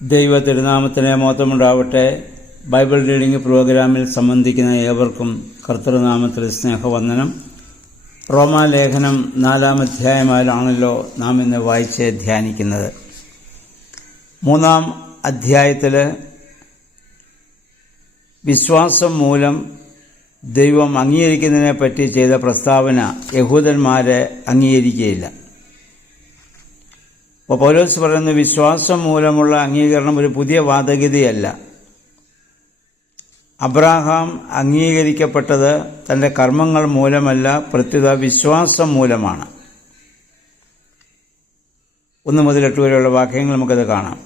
ദൈവ തിരുനാമത്തിന് മഹത്വമുണ്ടാവട്ടെ. Bible reading പ്രോഗ്രാമിൽ സംബന്ധിക്കുന്ന ഏവർക്കും കർത്തൃനാമത്തിൽ സ്നേഹവന്ദനം. റോമാലേഖനം 4-ാം അധ്യായമായാണല്ലോ നാം ഇന്ന് വായിച്ച് ധ്യാനിക്കുന്നത്. 3-ാം അധ്യായത്തിൽ വിശ്വാസം മൂലം ദൈവം അംഗീകരിക്കുന്നതിനെപ്പറ്റി ചെയ്ത പ്രസ്താവന യഹൂദന്മാരെ അംഗീകരിക്കുകയില്ല. അപ്പോൾ പൗലോസ് പറയുന്നു, വിശ്വാസം മൂലമുള്ള അംഗീകരണം ഒരു പുതിയ വാദഗതിയല്ല. അബ്രാഹാം അംഗീകരിക്കപ്പെട്ടത് തൻ്റെ കർമ്മങ്ങൾ മൂലമല്ല, പ്രത്യുത വിശ്വാസം മൂലമാണ്. 1 മുതൽ 8 വരെയുള്ള വാക്യങ്ങൾ നമുക്കത് കാണാം.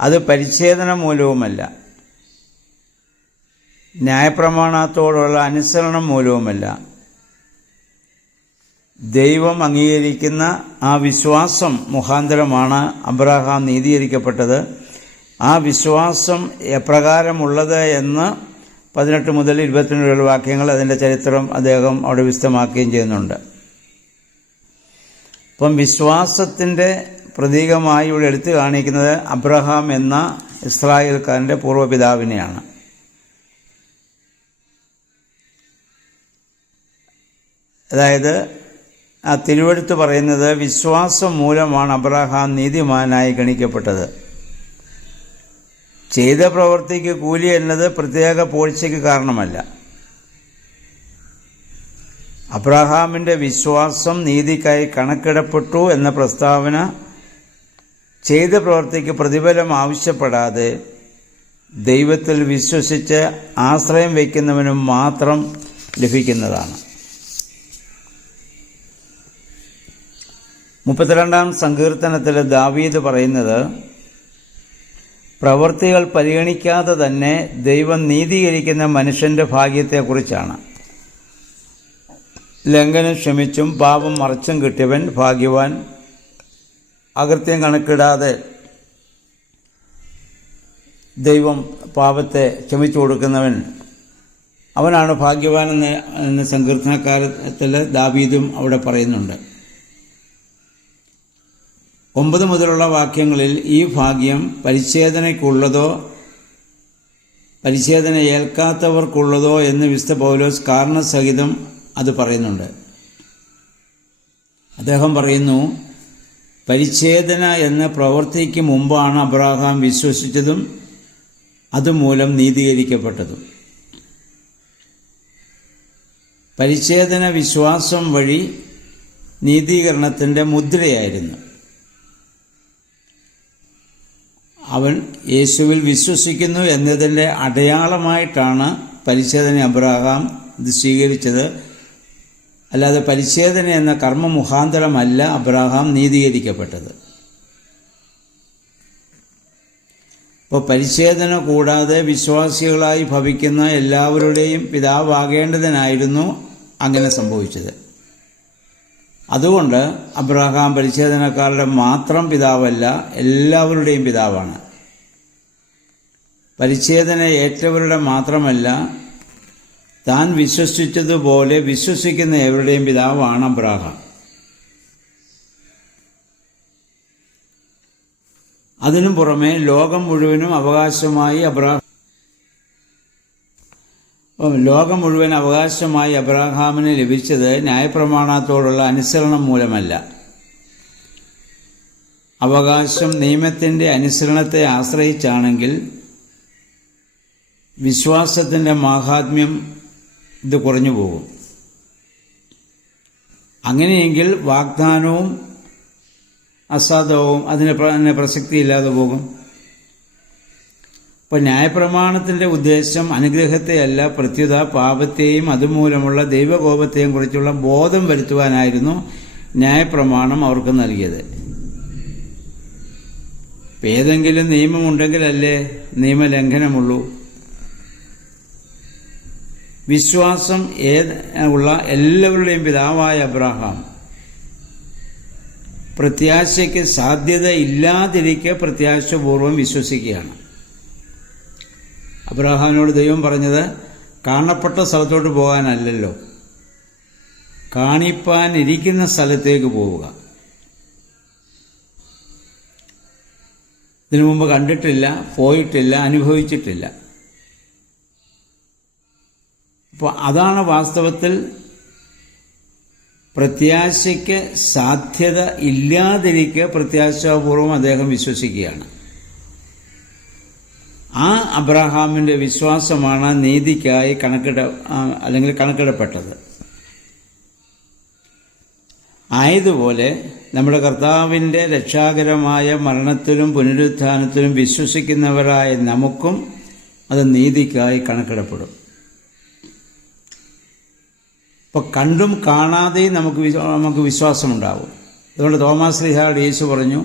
അത് പരിച്ഛേദന മൂലവുമല്ല, ന്യായപ്രമാണത്തോടുള്ള അനുസരണം മൂലവുമല്ല. ദൈവം അംഗീകരിക്കുന്ന ആ വിശ്വാസം മുഖാന്തരമാണ് അബ്രാഹാം നീതീകരിക്കപ്പെട്ടത്. ആ വിശ്വാസം എപ്രകാരമുള്ളത് എന്ന് 18 മുതൽ 22 വരെയുള്ള വാക്യങ്ങൾ, അതിൻ്റെ ചരിത്രം അദ്ദേഹം അവിടെ വിശദമാക്കുകയും ചെയ്യുന്നുണ്ട്. അപ്പം വിശ്വാസത്തിൻ്റെ പ്രതീകമായി ഇവിടെ എടുത്തു കാണിക്കുന്നത് അബ്രഹാം എന്ന ഇസ്രായേൽക്കാരൻ്റെ പൂർവ്വപിതാവിനെയാണ്. അതായത് ആ തിരുവെഴുത്ത് പറയുന്നത് വിശ്വാസം മൂലമാണ് അബ്രഹാം നീതിമാനായി ഗണിക്കപ്പെട്ടത്. ചെയ്ത പ്രവൃത്തിക്ക് കൂലി എന്നത് പ്രത്യേക പോഴ്ചയ്ക്ക് കാരണമല്ല. അബ്രഹാമിൻ്റെ വിശ്വാസം നീതിക്കായി കണക്കിടപ്പെട്ടു എന്ന പ്രസ്താവന ചെയ്ത പ്രവൃത്തിക്ക് പ്രതിഫലം ആവശ്യപ്പെടാതെ ദൈവത്തിൽ വിശ്വസിച്ച് ആശ്രയം വയ്ക്കുന്നവനും മാത്രം ലഭിക്കുന്നതാണ്. 32-ാം സങ്കീർത്തനത്തിൽ ദാവീദ് പറയുന്നത്, പ്രവൃത്തികൾ പരിഗണിക്കാതെ തന്നെ ദൈവം നീതീകരിക്കുന്ന മനുഷ്യൻ്റെ ഭാഗ്യത്തെക്കുറിച്ചാണ്. ലംഘനം ക്ഷമിച്ചും പാപം മറച്ചും കിട്ടിയവൻ ഭാഗ്യവാൻ. അകൃത്യം കണക്കിടാതെ ദൈവം പാപത്തെ ക്ഷമിച്ചു കൊടുക്കുന്നവൻ അവനാണ് ഭാഗ്യവാൻ എന്ന സങ്കീർത്തനക്കാരത്തിൽ ദാവീദും അവിടെ പറയുന്നുണ്ട്. 9 മുതലുള്ള വാക്യങ്ങളിൽ ഈ ഭാഗ്യം പരിച്ഛേദനയ്ക്കുള്ളതോ പരിച്ഛേദന ഏൽക്കാത്തവർക്കുള്ളതോ എന്ന് വിശുദ്ധ പൗലോസ് കാരണസഹിതം അത് പറയുന്നുണ്ട്. അദ്ദേഹം പറയുന്നു, പരിച്ഛേദന എന്ന പ്രവൃത്തിക്ക് മുമ്പാണ് അബ്രഹാം വിശ്വസിച്ചതും അതുമൂലം നീതീകരിക്കപ്പെട്ടതും. പരിച്ഛേദന വിശ്വാസം വഴി നീതീകരണത്തിൻ്റെ മുദ്രയായിരുന്നു. അവൻ യേശുവിൽ വിശ്വസിക്കുന്നു എന്നതിൻ്റെ അടയാളമായിട്ടാണ് പരിച്ഛേദന അബ്രഹാം ഇത് സ്വീകരിച്ചത്. അല്ലാതെ പരിച്ഛേദന എന്ന കർമ്മ മുഖാന്തരമല്ല അബ്രഹാം നീതീകരിക്കപ്പെട്ടത്. ഇപ്പോൾ പരിച്ഛേദന കൂടാതെ വിശ്വാസികളായി ഭവിക്കുന്ന എല്ലാവരുടെയും പിതാവാകേണ്ടതിനായിരുന്നു അങ്ങനെ സംഭവിച്ചത്. അതുകൊണ്ട് അബ്രഹാം പരിച്ഛേദനക്കാരുടെ മാത്രം പിതാവല്ല, എല്ലാവരുടെയും പിതാവാണ്. പരിച്ഛേദന ഏറ്റവരുടെ മാത്രമല്ല, താൻ വിശ്വസിച്ചതുപോലെ വിശ്വസിക്കുന്ന എവരുടെയും പിതാവാണ് അബ്രഹാം. അതിനു പുറമെ ലോകം മുഴുവൻ അവകാശമായി അബ്രഹാമിന് ലഭിച്ചത് ന്യായപ്രമാണത്തോടുള്ള അനുസരണം മൂലമല്ല. അവകാശം നിയമത്തിൻ്റെ അനുസരണത്തെ ആശ്രയിച്ചാണെങ്കിൽ വിശ്വാസത്തിൻ്റെ മാഹാത്മ്യം ഇത് കുറഞ്ഞു പോകും. അങ്ങനെയെങ്കിൽ വാഗ്ദാനവും അസാധവും അതിന് പ്രസക്തിയില്ലാതെ പോകും. അപ്പോൾ ന്യായപ്രമാണത്തിൻ്റെ ഉദ്ദേശം അനുഗ്രഹത്തെയല്ല, പ്രത്യുത പാപത്തെയും അതുമൂലമുള്ള ദൈവകോപത്തെയും കുറിച്ചുള്ള ബോധം വരുത്തുവാനായിരുന്നു ന്യായപ്രമാണം അവർക്ക് നൽകിയത്. ഏതെങ്കിലും നിയമമുണ്ടെങ്കിലല്ലേ നിയമലംഘനമുള്ളൂ. വിശ്വാസം ഉള്ള എല്ലാവരുടെയും പിതാവായ അബ്രഹാം പ്രത്യാശയ്ക്ക് സാധ്യത ഇല്ലാതിരിക്കെ പ്രത്യാശപൂർവ്വം വിശ്വസിക്കുകയാണ്. അബ്രഹാമിനോട് ദൈവം പറഞ്ഞത് കാണപ്പെട്ട സ്ഥലത്തോട്ട് പോകാനല്ലല്ലോ, കാണിപ്പാനിരിക്കുന്ന സ്ഥലത്തേക്ക് പോവുക. ഇതിനു മുമ്പ് കണ്ടിട്ടില്ല, പോയിട്ടില്ല, അനുഭവിച്ചിട്ടില്ല. അപ്പോൾ അതാണ് വാസ്തവത്തിൽ പ്രത്യാശയ്ക്ക് സാധ്യത ഇല്ലാതിരിക്കെ പ്രത്യാശാപൂർവം അദ്ദേഹം വിശ്വസിക്കുകയാണ്. ആ അബ്രഹാമിൻ്റെ വിശ്വാസമാണ് നീതിക്കായി കണക്കിടപ്പെട്ടത്. ആയതുപോലെ നമ്മുടെ കർത്താവിൻ്റെ രക്ഷാകരമായ മരണത്തിലും പുനരുത്ഥാനത്തിലും വിശ്വസിക്കുന്നവരായ നമുക്കും അത് നീതിക്കായി കണക്കിടപ്പെടും. അപ്പോൾ കണ്ടും കാണാതെയും നമുക്ക് വിശ്വാസമുണ്ടാവും. അതുകൊണ്ട് തോമാസ് ശ്ലീഹായോട് യേശു പറഞ്ഞു,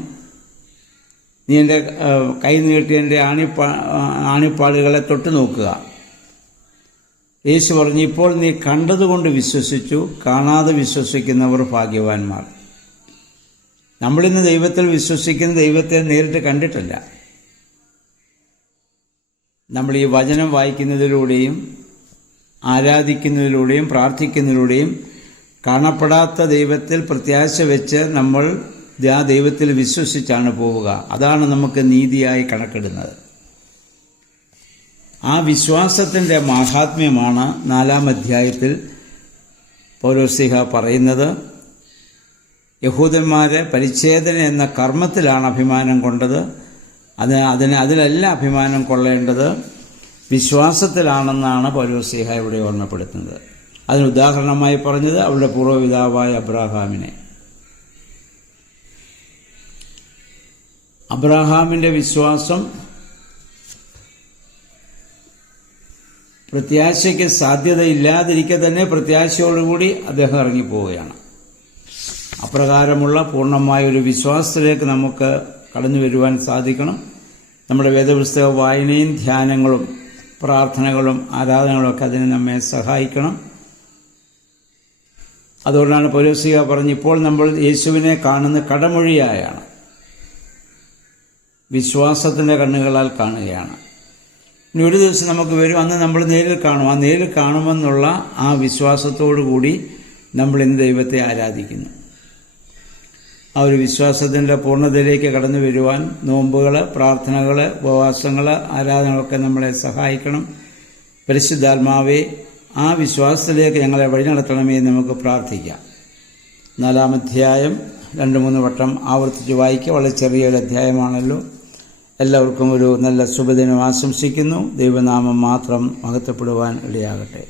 നീ എൻ്റെ കൈ നീട്ടി എൻ്റെ ആണിപ്പാടുകളെ തൊട്ട് നോക്കുക. യേശു പറഞ്ഞു, ഇപ്പോൾ നീ കണ്ടതുകൊണ്ട് വിശ്വസിച്ചു, കാണാതെ വിശ്വസിക്കുന്നവർ ഭാഗ്യവാന്മാർ. നമ്മളിന്ന് ദൈവത്തിൽ വിശ്വസിക്കുന്ന ദൈവത്തെ നേരിട്ട് കണ്ടിട്ടില്ല. നമ്മൾ ഈ വചനം വായിക്കുന്നതിലൂടെയും ആരാധിക്കുന്നതിലൂടെയും പ്രാർത്ഥിക്കുന്നതിലൂടെയും കാണപ്പെടാത്ത ദൈവത്തിൽ പ്രത്യാശ വെച്ച് നമ്മൾ ആ ദൈവത്തിൽ വിശ്വസിച്ചാണ് പോവുക. അതാണ് നമുക്ക് നീതിയായി കണക്കിടുന്നത്. ആ വിശ്വാസത്തിൻ്റെ മാഹാത്മ്യമാണ് 4-ാം അധ്യായത്തിൽ പൗലോസ്ലീഹ പറയുന്നത്. യഹൂദന്മാരെ പരിച്ഛേദന എന്ന കർമ്മത്തിലാണ് അഭിമാനം കൊണ്ടത്. അതിലല്ല അഭിമാനം കൊള്ളേണ്ടത്, വിശ്വാസത്തിലാണെന്നാണ് പൗലോസ്ലീഹ ഇവിടെ ഓർമ്മപ്പെടുത്തുന്നത്. അതിന് ഉദാഹരണമായി പറഞ്ഞത് അവരുടെ പൂർവ്വപിതാവായ അബ്രഹാമിനെ. അബ്രഹാമിൻ്റെ വിശ്വാസം പ്രത്യാശയ്ക്ക് സാധ്യതയില്ലാതിരിക്കെ തന്നെ പ്രത്യാശയോടുകൂടി അദ്ദേഹം ഇറങ്ങിപ്പോവുകയാണ്. അപ്രകാരമുള്ള പൂർണ്ണമായ ഒരു വിശ്വാസത്തിലേക്ക് നമുക്ക് കടന്നു വരുവാൻ സാധിക്കണം. നമ്മുടെ വേദപുസ്തക വായനയും ധ്യാനങ്ങളും പ്രാർത്ഥനകളും ആരാധനകളൊക്കെ അതിന് നമ്മെ സഹായിക്കണം. അതുകൊണ്ടാണ് പൗലോസ്ലീഹ പറഞ്ഞു, ഇപ്പോൾ നമ്മൾ യേശുവിനെ കാണുന്ന കടമൊഴിയായാണ്, വിശ്വാസത്തിൻ്റെ കണ്ണുകളാൽ കാണുകയാണ്. ഇനി ഒരു ദിവസം നമുക്ക് വരും, അന്ന് നമ്മൾ നേരിൽ കാണും. ആ നേരിൽ കാണുമെന്നുള്ള ആ വിശ്വാസത്തോടു കൂടി നമ്മൾ ഇന്ന് ദൈവത്തെ ആരാധിക്കുന്നു. ആ ഒരു വിശ്വാസത്തിൻ്റെ പൂർണ്ണതയിലേക്ക് കടന്നു വരുവാൻ നോമ്പുകൾ, പ്രാർത്ഥനകൾ, ഉപവാസങ്ങൾ, ആരാധനകളൊക്കെ നമ്മളെ സഹായിക്കണം. പരിശുദ്ധാത്മാവേ, ആ വിശ്വാസത്തിലേക്ക് ഞങ്ങളെ വഴി നടത്തണമേ എന്ന് നമുക്ക് പ്രാർത്ഥിക്കാം. 4-ാം അധ്യായം 2-3 വട്ടം ആവർത്തിച്ച് വായിക്കുക. വളരെ ചെറിയൊരു അധ്യായമാണല്ലോ. എല്ലാവർക്കും ഒരു നല്ല ശുഭദിനം ആശംസിക്കുന്നു. ദൈവനാമം മാത്രം മഹത്വപ്പെടുവാൻ ഇടയാകട്ടെ.